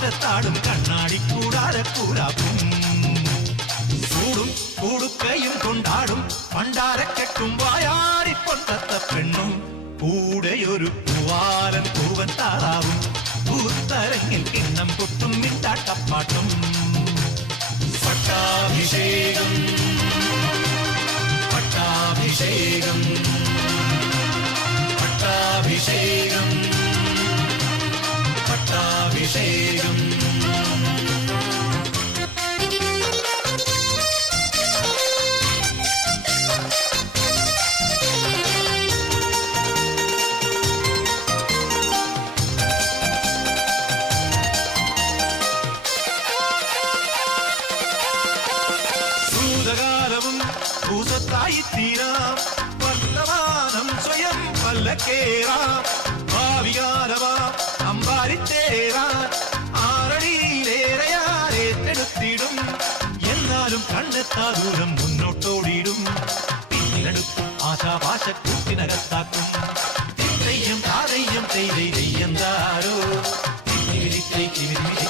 ആറ്റത്താടും കണ്ണാടി കൂടാരക്കൂരാക്കും ചൂടും കൂടുക്കയും കൊണ്ടാടും പണ്ടാരക്കെട്ടും വായാടിപ്പൊട്ടത്ത പെണ്ണും കൂടെയൊരു പൂവാലൻ പൂവൻ താറാവും പൂത്തരങ്ങിൽ കിണ്ണം പൊട്ടും മിണ്ടാട്ടപ്പാട്ടും പട്ടാഭിഷേകം പട്ടാഭിഷേകം പട്ടാഭിഷേകം പട്ടാഭിഷേകം ഭൂതകാലവും ഭൂതത്തായി തീരാം വർത്തമാനം സ്വയം പല്ലക്കേറാം ഭാവികാലമാം അമ്പാരിത്തേറാൻ ആറടിയിലേറെയാരേറ്റെടുത്തിടും എന്നാലും കണ്ടെത്താ ദൂരം മുന്നോട്ടോടിയിടും പിന്നിലെടുക്കും ആശാപാശക്കൂട്ടിനകത്താക്കും തെയ്യം താതെയ്യം തെയ്യെന്താരോ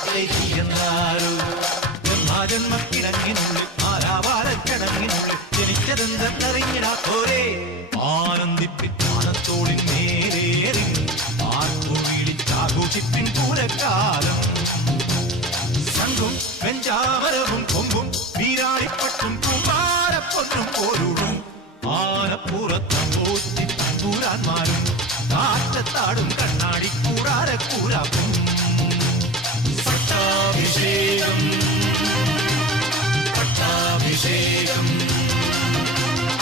തെയ്യെന്താരോ ജന്മക്കിടങ്ങിനുള്ളിൽ ആരാവാരക്കിടങ്ങിനുള്ളിൽ ജനിച്ചതെന്തെന്നറിഞ്ഞിടാ പോരെ ആനന്ദിപ്പിത്താനത്തോളിൻ നേരേറി ആർപ്പുവീളിച്ചാഘോഷിപ്പിൻ പൂരക്കാലം സംഘും വെഞ്ചാമരവും കൊമ്പും വീരാളിപ്പട്ടും കുമാരപ്പൊന്നും പോരുടും ആനപ്പുറത്തും പോറ്റി തമ്പൂരാന്മാരും കാറ്റത്താടും കണ്ണാടി കൂടാരക്കൂരാക്കും പട്ടാഭിഷേകം പട്ടാഭിഷേകം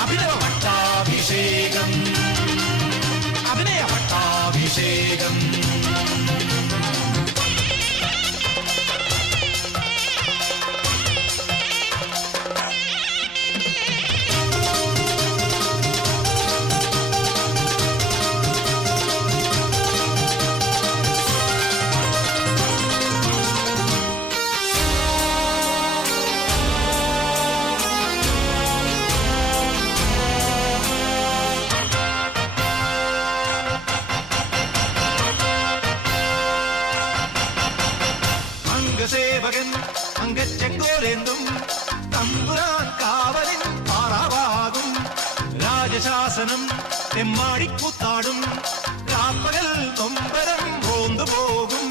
അഭിനവ പട്ടാഭിഷേകം അഭിനയ പട്ടാഭിഷേകം സേവകൻ അംഗച്ചെങ്കോലേന്തും തമ്പുരാൻ കാവലിൻ പാറാവാകും രാജശാസനം തെമ്മാടിക്കൂത്താടും രാപ്പകൽ നൊമ്പരം റോന്തുപോകും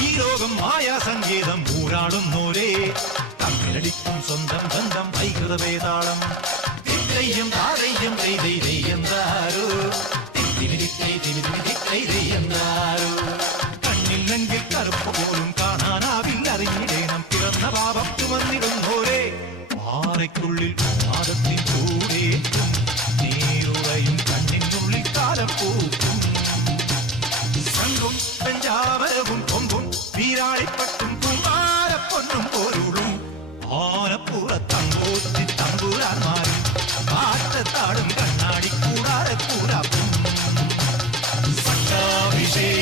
ഈ ലോകം മായാ സംഗീതം ഊരാടുന്നോരേ തമ്മിലടിക്കും സ്വന്തം ബന്ധം വൈകൃതവേതാളം തെയ്യം താതെയ്യം തെയ്യെന്താരോ തെയ്യെന്താരോ കണ്ണില്ലെങ്കിൽ കറുപ്പ് പോലും കാണാനാവില്ലറിഞ്ഞിടേണം പിറന്ന പാപം ചുമന്നിടുന്നോരേ പാറയ്ക്കുള്ളിൽ പാദത്തിൻ ചൂടേറ്റും നീറുറയും കണ്ണിനുള്ളിൽ കാലപ്പൂക്കും സംഘും പഞ്ചാമരവും കൊമ്പും വീരാളിപ്പട്ടും കുമാരപ്പൊന്നും പോരുളും ആനപ്പുറത്തമ്പോറ്റി തമ്പൂരാന്മാരും കാറ്റത്താടും കണ്ണാടി കൂടാരക്കൂരാക്കും പട്ടാഭിഷേകം